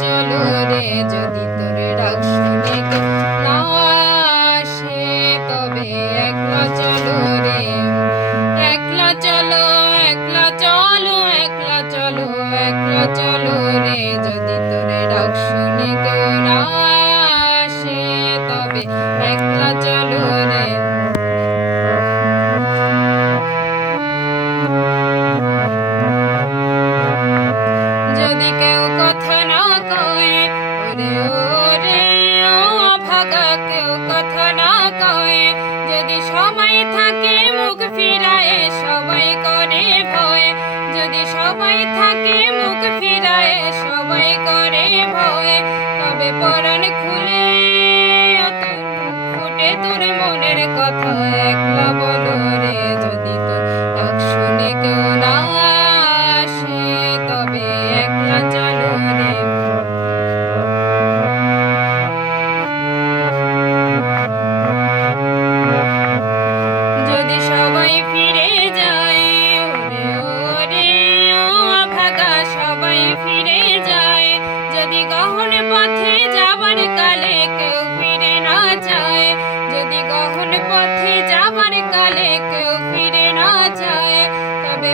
চলো রে যদি তোরে ডাক আসে, তবে একলা একলা চলো একলা চলো একলা চলো একলা চলো রে। যদি তোরে ডাক না আসে, তবে একলা চলো রে। যদি মনের কথা একলা বলো রে যদি তোর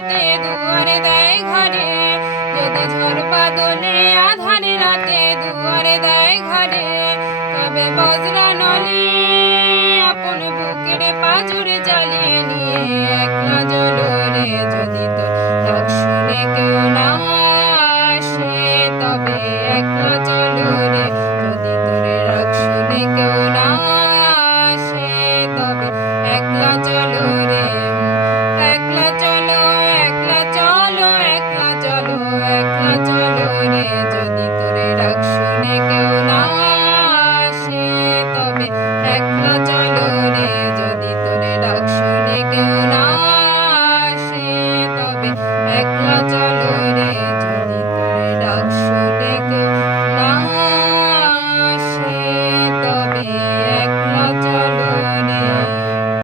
রাতে, দুয়ারে দেয় ঘরে যদি ঝড় বাদলে আধারে রাতে, দুয়ারে দেয় ঘরে তবে বজরা নলে আপন বুকের পাজুরে জ্বালিয়ে নিয়ে এক নজরে যদি